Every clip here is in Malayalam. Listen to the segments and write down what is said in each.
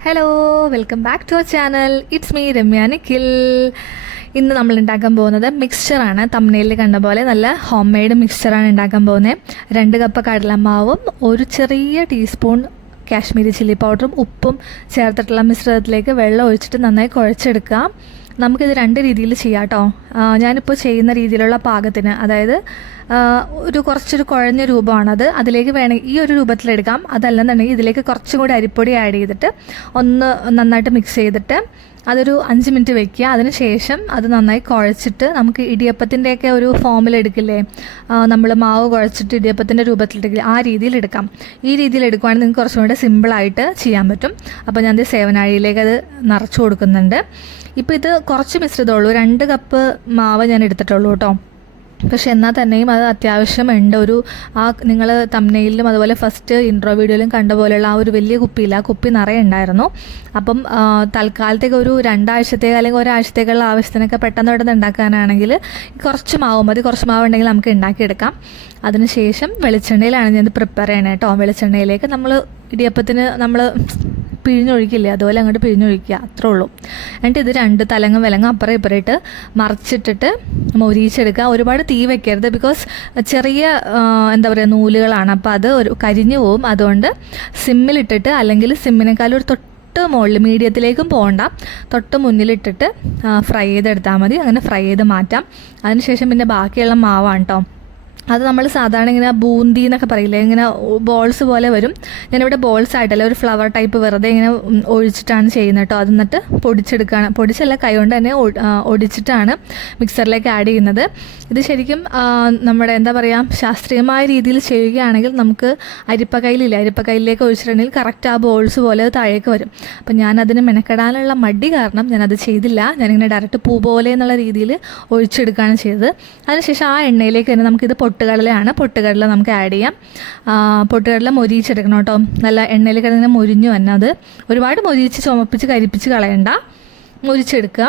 Hello welcome back to our channel it's me Ramya Nikhil ഇന്ന് നമ്മൾ ഉണ്ടാക്കാൻ പോകുന്നത് മിക്സ്ചറാണ് തമ്മനയിൽ കണ്ട പോലെ നല്ല ഹോം മെയ്ഡ് മിക്സ്ചറാണ് ഉണ്ടാക്കാൻ പോകുന്നത് രണ്ട് കപ്പ് കടലമാവും ഒരു ചെറിയ ടീസ്പൂൺ കാശ്മീരി ചില്ലി പൗഡറും ഉപ്പും ചേർത്തിട്ടുള്ള മിശ്രിതത്തിലേക്ക് വെള്ളം ഒഴിച്ചിട്ട് നന്നായി കുഴച്ചെടുക്കുക നമുക്കിത് രണ്ട് രീതിയിൽ ചെയ്യാം കേട്ടോ ഞാനിപ്പോൾ ചെയ്യുന്ന രീതിയിലുള്ള പാകത്തിന് അതായത് ഒരു കുറച്ചൊരു കുഴഞ്ഞ രൂപമാണത്. അതിലേക്ക് വേണമെങ്കിൽ ഈ ഒരു രൂപത്തിലെടുക്കാം അതല്ലെന്നുണ്ടെങ്കിൽ ഇതിലേക്ക് കുറച്ചും കൂടി അരിപ്പൊടി ആഡ് ചെയ്തിട്ട് ഒന്ന് നന്നായിട്ട് മിക്സ് ചെയ്തിട്ട് അതൊരു അഞ്ച് മിനിറ്റ് വെക്കുക. അതിന് ശേഷം അത് നന്നായി കുഴച്ചിട്ട് നമുക്ക് ഇടിയപ്പത്തിന്റെയൊക്കെ ഒരു ഫോമിൽ എടുക്കില്ലേ? നമ്മൾ മാവ് കുഴച്ചിട്ട് ഇടിയപ്പത്തിന്റെ രൂപത്തിലെടുക്കില്ല? ആ രീതിയിൽ എടുക്കാം. ഈ രീതിയിൽ എടുക്കുവാണെങ്കിൽ നിങ്ങൾക്ക് കുറച്ചും കൂടെ സിമ്പിളായിട്ട് ചെയ്യാൻ പറ്റും. അപ്പോൾ ഞാൻ സേവനാഴിയിലേക്ക് അത് നിറച്ചു കൊടുക്കുന്നുണ്ട്. ഇപ്പോൾ ഇത് കുറച്ച് മിശ്രിതമുള്ളൂ രണ്ട് കപ്പ് മാവ് ഞാൻ എടുത്തിട്ടുള്ളൂ കേട്ടോ. പക്ഷെ എന്നാൽ തന്നെയും അത് അത്യാവശ്യം ഉണ്ട്. ഒരു ആ നിങ്ങൾ തമ്മനയിലും അതുപോലെ ഫസ്റ്റ് ഇൻട്രോ വീഡിയോയിലും കണ്ട പോലെയുള്ള ആ ഒരു വലിയ കുപ്പിയില്ല. ആ കുപ്പി നിറയെ ഉണ്ടായിരുന്നു. അപ്പം തൽക്കാലത്തേക്ക് ഒരു രണ്ടാഴ്ചത്തേക്ക് അല്ലെങ്കിൽ ഒരാഴ്ചത്തേക്കുള്ള ആവശ്യത്തിനൊക്കെ പെട്ടെന്ന് പെട്ടെന്ന് ഉണ്ടാക്കാനാണെങ്കിൽ കുറച്ച് മാവ് മതി. കുറച്ച് മാവ് ഉണ്ടെങ്കിൽ നമുക്ക് ഉണ്ടാക്കിയെടുക്കാം. അതിനുശേഷം വെളിച്ചെണ്ണയിലാണ് ഞാൻ പ്രിപ്പയർ ചെയ്യണേ കേട്ടോ. വെളിച്ചെണ്ണയിലേക്ക് നമ്മൾ ഇടിയപ്പത്തിന് നമ്മൾ പിഴിഞ്ഞൊഴിക്കില്ലേ? അതുപോലെ അങ്ങോട്ട് പിഴിഞ്ഞൊഴിക്കുക അത്രേ ഉള്ളൂ. എന്നിട്ട് ഇത് രണ്ട് തലങ്ങ വിലങ്ങ അപ്പുറം ഇപ്പുറമായിട്ട് മറിച്ചിട്ടിട്ട് മൊരീച്ചെടുക്കുക ഒരുപാട് തീ വെക്കരുത് ബിക്കോസ് ചെറിയ എന്താ പറയുക നൂലുകളാണ്. അപ്പോൾ അത് ഒരു കരിഞ്ഞു പോവും. അതുകൊണ്ട് സിമ്മിലിട്ടിട്ട് അല്ലെങ്കിൽ സിമ്മിനേക്കാളും ഒരു തൊട്ട് മുകളിൽ മീഡിയത്തിലേക്കും പോകണ്ട. തൊട്ട് മുന്നിലിട്ടിട്ട് ഫ്രൈ ചെയ്തെടുത്താൽ മതി. അങ്ങനെ ഫ്രൈ ചെയ്ത് മാറ്റാം. അതിനുശേഷം പിന്നെ ബാക്കിയുള്ള മാവാണ് കേട്ടോ അത് നമ്മൾ സാധാരണ ഇങ്ങനെ ബൂന്തി എന്നൊക്കെ പറയില്ലേ? ഇങ്ങനെ ബോൾസ് പോലെ വരും. ഞാനിവിടെ ബോൾസ് ആയിട്ടല്ല ഒരു ഫ്ലവർ ടൈപ്പ് വെറുതെ ഇങ്ങനെ ഒഴിച്ചിട്ടാണ് ചെയ്യുന്നത് കേട്ടോ അത് എന്നിട്ട് പൊടിച്ചെടുക്കുകയാണ് പൊടിച്ചല്ല കൈകൊണ്ട് തന്നെ ഒടിച്ചിട്ടാണ് മിക്സറിലേക്ക് ആഡ് ചെയ്യുന്നത്. ഇത് ശരിക്കും നമ്മുടെ എന്താ പറയുക ശാസ്ത്രീയമായ രീതിയിൽ ചെയ്യുകയാണെങ്കിൽ നമുക്ക് അരിപ്പക്കയിലില്ല അരിപ്പക്കയിലേക്ക് ഒഴിച്ചിട്ടുണ്ടെങ്കിൽ കറക്റ്റ് ആ ബോൾസ് പോലെ താഴേക്ക് വരും. അപ്പം ഞാനതിന് മെനക്കെടാനുള്ള മടി കാരണം ഞാനത് ചെയ്തില്ല. ഞാനിങ്ങനെ ഡയറക്റ്റ് പൂ പോലെ എന്നുള്ള രീതിയിൽ ഒഴിച്ചെടുക്കുകയാണ് ചെയ്തത്. അതിനുശേഷം ആ എണ്ണയിലേക്ക് തന്നെ നമുക്കിത് പൊട്ടുകടലയാണ്. പൊട്ടുകടല നമുക്ക് ആഡ് ചെയ്യാം. പൊട്ടുകടല മൊരിയിച്ചെടുക്കണം കേട്ടോ. നല്ല എണ്ണയിൽ കിടന്ന് മൊരിഞ്ഞു വന്നത് ഒരുപാട് മൊരിയിച്ച് ചുമപ്പിച്ച് കരിപ്പിച്ച് കളയണ്ട. മൊരിച്ചെടുക്കുക.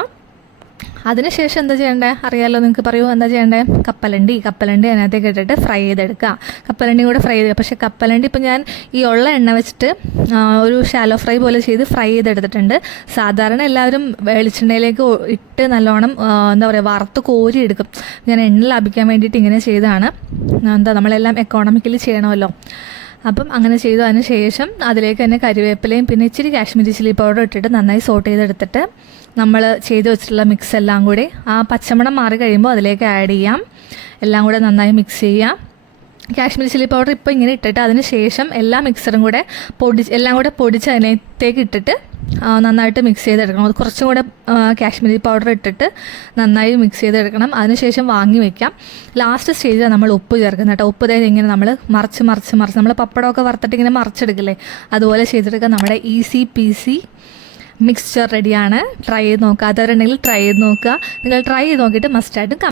അതിനുശേഷം എന്താ ചെയ്യണ്ടേ? അറിയാലോ നിങ്ങൾക്ക് പറയൂ എന്താ ചെയ്യണ്ടേ? കപ്പലണ്ടി കപ്പലണ്ടി അതിനകത്തേക്ക് ഇട്ടിട്ട് ഫ്രൈ ചെയ്തെടുക്കുക. കപ്പലണ്ടി കൂടെ ഫ്രൈ ചെയ്ത് പക്ഷേ കപ്പലണ്ടി ഇപ്പം ഞാൻ ഈ ഉള്ള എണ്ണ വെച്ചിട്ട് ഒരു ഷാലോ ഫ്രൈ പോലെ ചെയ്ത് ഫ്രൈ ചെയ്തെടുത്തിട്ടുണ്ട്. സാധാരണ എല്ലാവരും വെളിച്ചെണ്ണയിലേക്ക് ഇട്ട് നല്ലോണം എന്താ പറയുക വറുത്ത് കോരി എടുക്കും. ഞാൻ എണ്ണ ലാഭിക്കാൻ വേണ്ടിയിട്ട് ഇങ്ങനെ ചെയ്തതാണ്. എന്താ നമ്മളെല്ലാം എക്കോണമിക്കലി ചെയ്യണമല്ലോ. അപ്പം അങ്ങനെ ചെയ്തു. അതിന് ശേഷം അതിലേക്ക് തന്നെ കരിവേപ്പിലയും പിന്നെ ഇച്ചിരി കാശ്മീരി ചില്ലി പൗഡർ ഇട്ടിട്ട് നന്നായി സോട്ട് ചെയ്തെടുത്തിട്ട് നമ്മൾ ചെയ്തു വെച്ചിട്ടുള്ള മിക്സ് എല്ലാം കൂടി ആ പച്ചമണം മാറി കഴിയുമ്പോൾ അതിലേക്ക് ആഡ് ചെയ്യാം. എല്ലാം കൂടെ നന്നായി മിക്സ് ചെയ്യാം. കാശ്മീരി ചില്ലി പൗഡർ ഇപ്പോൾ ഇങ്ങനെ ഇട്ടിട്ട് അതിന് ശേഷം എല്ലാ മിക്സറും കൂടെ പൊടി എല്ലാം കൂടെ പൊടിച്ച് അതിനകത്തേക്ക് ഇട്ടിട്ട് നന്നായിട്ട് മിക്സ് ചെയ്തെടുക്കണം. കുറച്ചും കൂടെ കാശ്മീരി പൗഡർ ഇട്ടിട്ട് നന്നായി മിക്സ് ചെയ്തെടുക്കണം. അതിനുശേഷം വാങ്ങി വെക്കാം. ലാസ്റ്റ് സ്റ്റേജിൽ നമ്മൾ ഉപ്പ് ചേർക്കുന്നത് കേട്ടോ. ഉപ്പ് തേങ്ങ ഇങ്ങനെ നമ്മൾ മറിച്ച് മറിച്ച് മറിച്ച്. നമ്മൾ പപ്പടമൊക്കെ വറുത്തിട്ട് ഇങ്ങനെ മറിച്ചെടുക്കില്ലേ? അതുപോലെ ചെയ്തെടുക്കുക. നമ്മുടെ ഈസി പി സി മിക്സ്ചർ റെഡിയാണ് ട്രൈ ചെയ്ത് നോക്കുക. അതവരുണ്ടെങ്കിൽ ട്രൈ ചെയ്ത് നോക്കുക. നിങ്ങൾ ട്രൈ ചെയ്ത് നോക്കിയിട്ട് മസ്റ്റായിട്ടും